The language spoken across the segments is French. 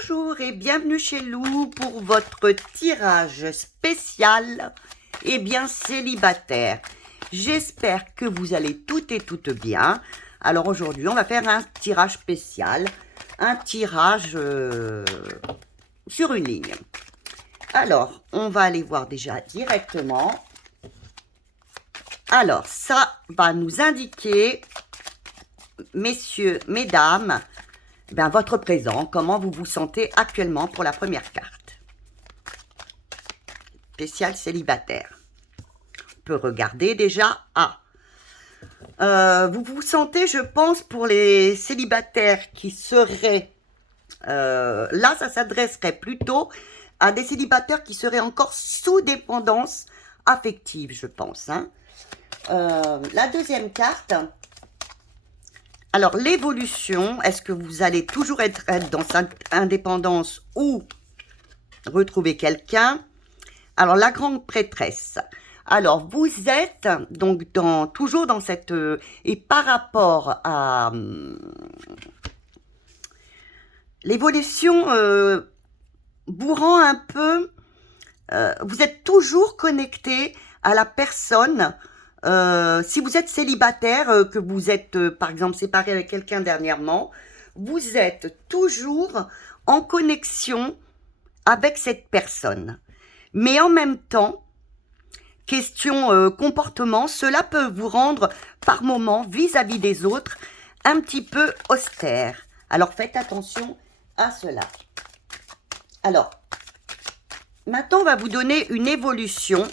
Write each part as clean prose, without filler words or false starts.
Bonjour et bienvenue chez Lou pour votre tirage spécial, célibataire. J'espère que vous allez toutes et toutes bien. Alors aujourd'hui, on va faire un tirage spécial, un tirage sur une ligne. Alors, on va aller voir déjà directement. Alors, ça va nous indiquer, messieurs, mesdames, votre présent, comment vous vous sentez actuellement pour la première carte. Spécial célibataire. On peut regarder déjà. Vous vous sentez, je pense, pour les célibataires qui seraient... là, ça s'adresserait plutôt à des célibataires qui seraient encore sous dépendance affective, je pense. La deuxième carte... Alors, l'évolution, est-ce que vous allez toujours être dans cette indépendance ou retrouver quelqu'un? Alors, la grande prêtresse. Alors, vous êtes donc toujours dans cette... et par rapport à l'évolution, vous rend un peu... vous êtes toujours connecté à la personne. Si vous êtes célibataire, que vous êtes par exemple séparé avec quelqu'un dernièrement, vous êtes toujours en connexion avec cette personne. Mais en même temps, question comportement, cela peut vous rendre par moments vis-à-vis des autres un petit peu austère. Alors faites attention à cela. Alors, maintenant on va vous donner une évolution.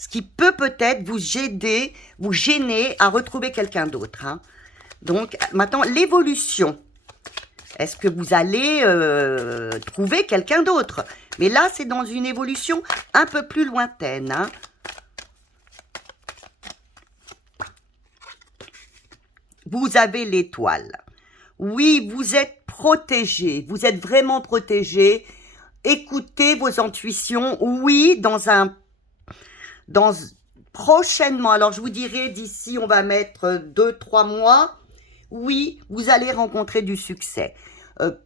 Ce qui peut peut-être vous gêner à retrouver quelqu'un d'autre. Donc, maintenant, l'évolution. Est-ce que vous allez trouver quelqu'un d'autre? Mais là, c'est dans une évolution un peu plus lointaine. Vous avez l'étoile. Oui, vous êtes protégé. Vous êtes vraiment protégé. Écoutez vos intuitions. Oui, prochainement, alors je vous dirai d'ici, on va mettre 2-3 mois, oui, vous allez rencontrer du succès.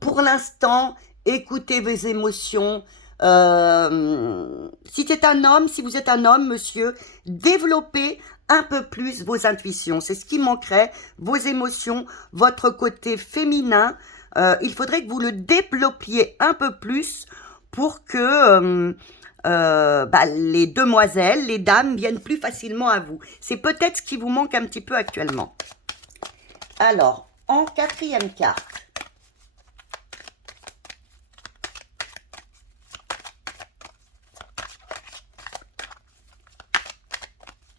Pour l'instant, écoutez vos émotions. Si vous êtes un homme, monsieur, développez un peu plus vos intuitions. C'est ce qui manquerait, vos émotions, votre côté féminin. Il faudrait que vous le développiez un peu plus pour que... les demoiselles, les dames viennent plus facilement à vous. C'est peut-être ce qui vous manque un petit peu actuellement. Alors, en quatrième carte.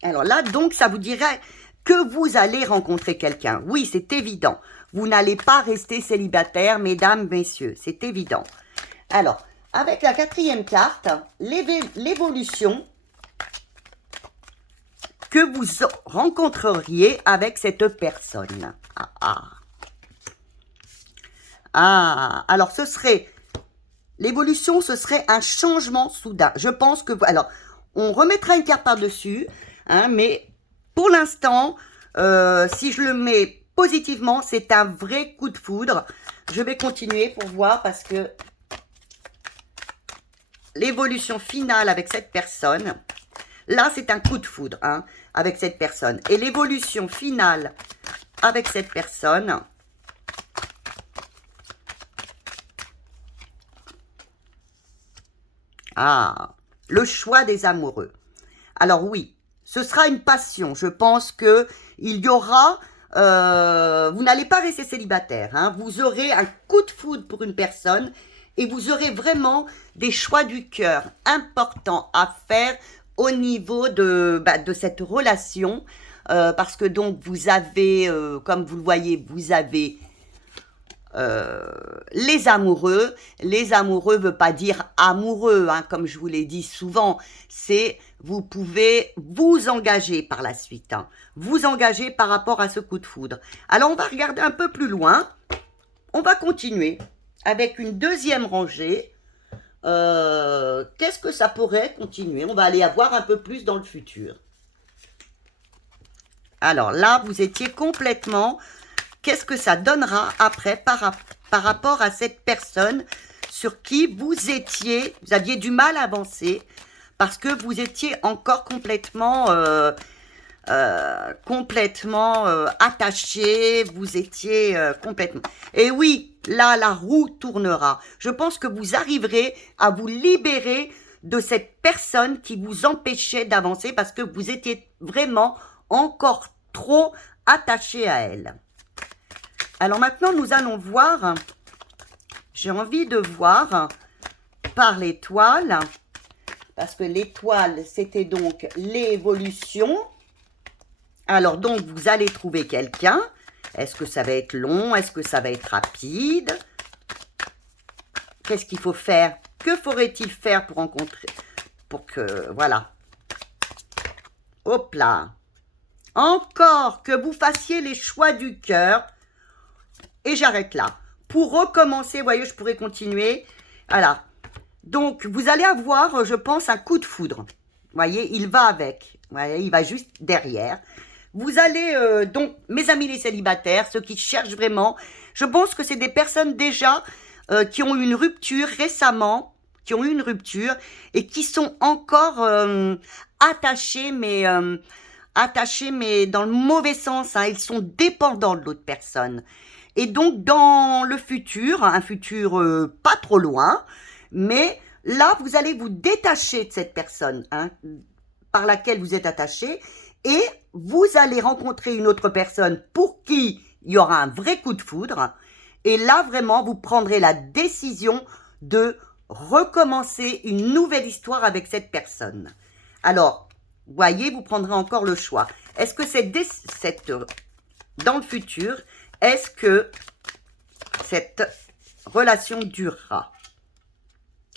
Alors là, donc, ça vous dirait que vous allez rencontrer quelqu'un. Oui, c'est évident. Vous n'allez pas rester célibataire, mesdames, messieurs. C'est évident. Alors... avec la quatrième carte, l'évolution que vous rencontreriez avec cette personne. Alors ce serait, l'évolution, ce serait un changement soudain. Je pense que, alors, on remettra une carte par-dessus, mais pour l'instant, si je le mets positivement, c'est un vrai coup de foudre. Je vais continuer pour voir parce que l'évolution finale avec cette personne, là c'est un coup de foudre avec cette personne. Et l'évolution finale avec cette personne, le choix des amoureux. Alors oui, ce sera une passion. Je pense que il y aura... vous n'allez pas rester célibataire. Vous aurez un coup de foudre pour une personne et vous aurez vraiment des choix du cœur importants à faire au niveau de cette relation. Parce que donc vous avez, comme vous le voyez, vous avez les amoureux. Les amoureux ne veut pas dire amoureux, comme je vous l'ai dit souvent. C'est vous pouvez vous engager par la suite. Vous engager par rapport à ce coup de foudre. Alors on va regarder un peu plus loin. On va continuer avec une deuxième rangée. Qu'est-ce que ça pourrait continuer? On va aller voir un peu plus dans le futur. Alors là, vous étiez complètement... Qu'est-ce que ça donnera après par rapport à cette personne sur qui vous aviez du mal à avancer parce que vous étiez encore complètement attaché, vous étiez complètement... Et oui, là, la roue tournera. Je pense que vous arriverez à vous libérer de cette personne qui vous empêchait d'avancer parce que vous étiez vraiment encore trop attaché à elle. Alors maintenant, nous allons voir, j'ai envie de voir par l'étoile, parce que l'étoile, c'était donc l'évolution. Alors donc, vous allez trouver quelqu'un. Est-ce que ça va être long? Est-ce que ça va être rapide? Qu'est-ce qu'il faut faire? Que faudrait-il faire pour rencontrer? Pour que, voilà. Hop là. Encore que vous fassiez les choix du cœur. Et j'arrête là. Pour recommencer, vous voyez, je pourrais continuer. Voilà. Donc, vous allez avoir, je pense, un coup de foudre. Vous voyez, il va avec. Vous voyez, il va juste derrière. Vous allez, donc, mes amis les célibataires, ceux qui cherchent vraiment, je pense que c'est des personnes déjà qui ont eu une rupture récemment, qui ont eu une rupture et qui sont encore attachés, mais dans le mauvais sens. Hein, ils sont dépendants de l'autre personne. Et donc, dans le futur, un futur pas trop loin, mais là, vous allez vous détacher de cette personne hein, par laquelle vous êtes attaché et vous allez rencontrer une autre personne pour qui il y aura un vrai coup de foudre. Et là, vraiment, vous prendrez la décision de recommencer une nouvelle histoire avec cette personne. Alors, voyez, vous prendrez encore le choix. Est-ce que dans le futur, est-ce que cette relation durera?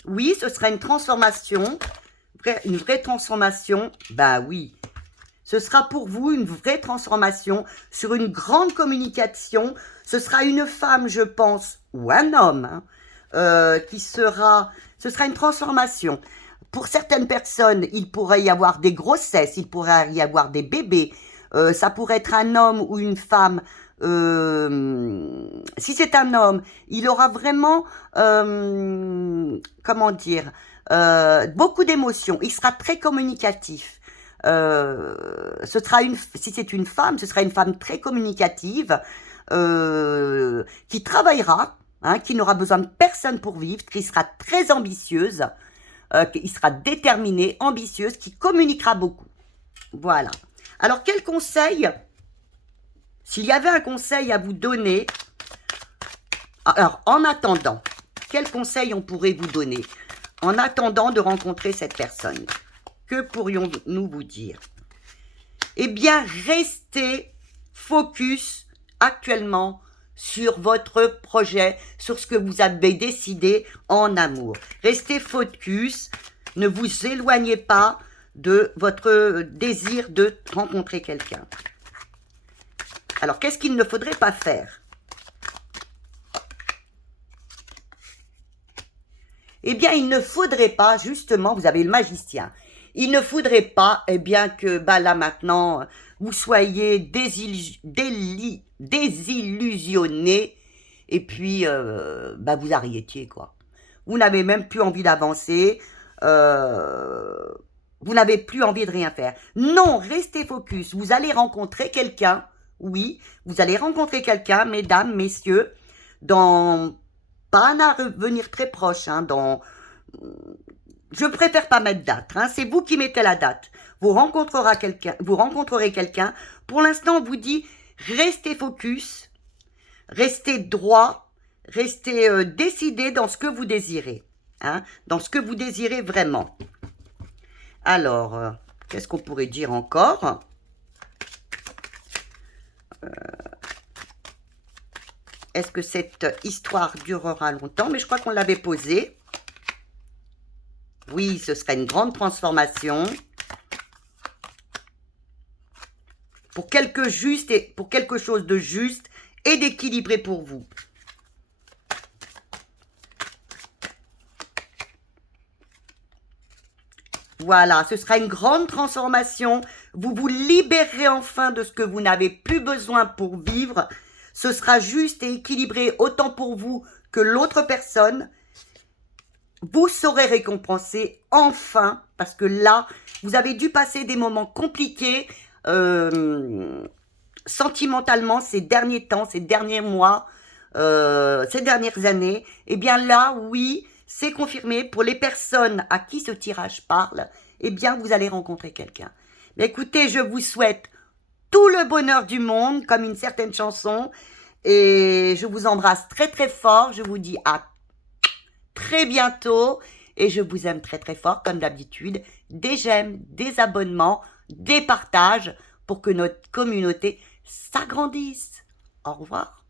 Oui, ce sera une transformation, une vraie transformation. Ben oui, ce sera pour vous une vraie transformation sur une grande communication. Ce sera une femme, je pense, ou un homme, hein, ce sera une transformation. Pour certaines personnes, il pourrait y avoir des grossesses, il pourrait y avoir des bébés. Ça pourrait être un homme ou une femme. Si c'est un homme, il aura vraiment, comment dire, beaucoup d'émotions. Il sera très communicatif. Si c'est une femme, ce sera une femme très communicative, qui travaillera, hein, qui n'aura besoin de personne pour vivre, qui sera très ambitieuse, qui sera déterminée, ambitieuse, qui communiquera beaucoup. Voilà. Alors, quel conseil? S'il y avait un conseil à vous donner, alors en attendant, quel conseil on pourrait vous donner en attendant de rencontrer cette personne? Que pourrions-nous vous dire? Eh bien, restez focus actuellement sur votre projet, sur ce que vous avez décidé en amour. Restez focus, ne vous éloignez pas de votre désir de rencontrer quelqu'un. Alors, qu'est-ce qu'il ne faudrait pas faire? Eh bien, il ne faudrait pas, justement, vous avez le magicien, il ne faudrait pas, eh bien, que là maintenant, vous soyez désillusionné et puis vous arrêtiez, quoi. Vous n'avez même plus envie d'avancer, vous n'avez plus envie de rien faire. Non, restez focus, vous allez rencontrer quelqu'un. Oui, vous allez rencontrer quelqu'un, mesdames, messieurs, dans pas un avenir très proche, hein, je préfère pas mettre date, hein, c'est vous qui mettez la date. Vous rencontrerez quelqu'un. Pour l'instant, on vous dit, restez focus, restez droit, restez décidé dans ce que vous désirez, hein, dans ce que vous désirez vraiment. Alors, qu'est-ce qu'on pourrait dire encore ? Est-ce que cette histoire durera longtemps? Mais je crois qu'on l'avait posée. Oui, ce serait une grande transformation. Pour quelque chose de juste et d'équilibré pour vous. Voilà, ce sera une grande transformation. Vous vous libérerez enfin de ce que vous n'avez plus besoin pour vivre. Ce sera juste et équilibré autant pour vous que l'autre personne. vous saurez récompenser enfin, parce que là, vous avez dû passer des moments compliqués sentimentalement ces derniers temps, ces derniers mois, ces dernières années. Eh bien là, oui, c'est confirmé. Pour les personnes à qui ce tirage parle, eh bien, vous allez rencontrer quelqu'un. Mais écoutez, je vous souhaite tout le bonheur du monde, comme une certaine chanson. Et je vous embrasse très très fort. Je vous dis à très bientôt. Et je vous aime très très fort, comme d'habitude. Des j'aime, des abonnements, des partages pour que notre communauté s'agrandisse. Au revoir.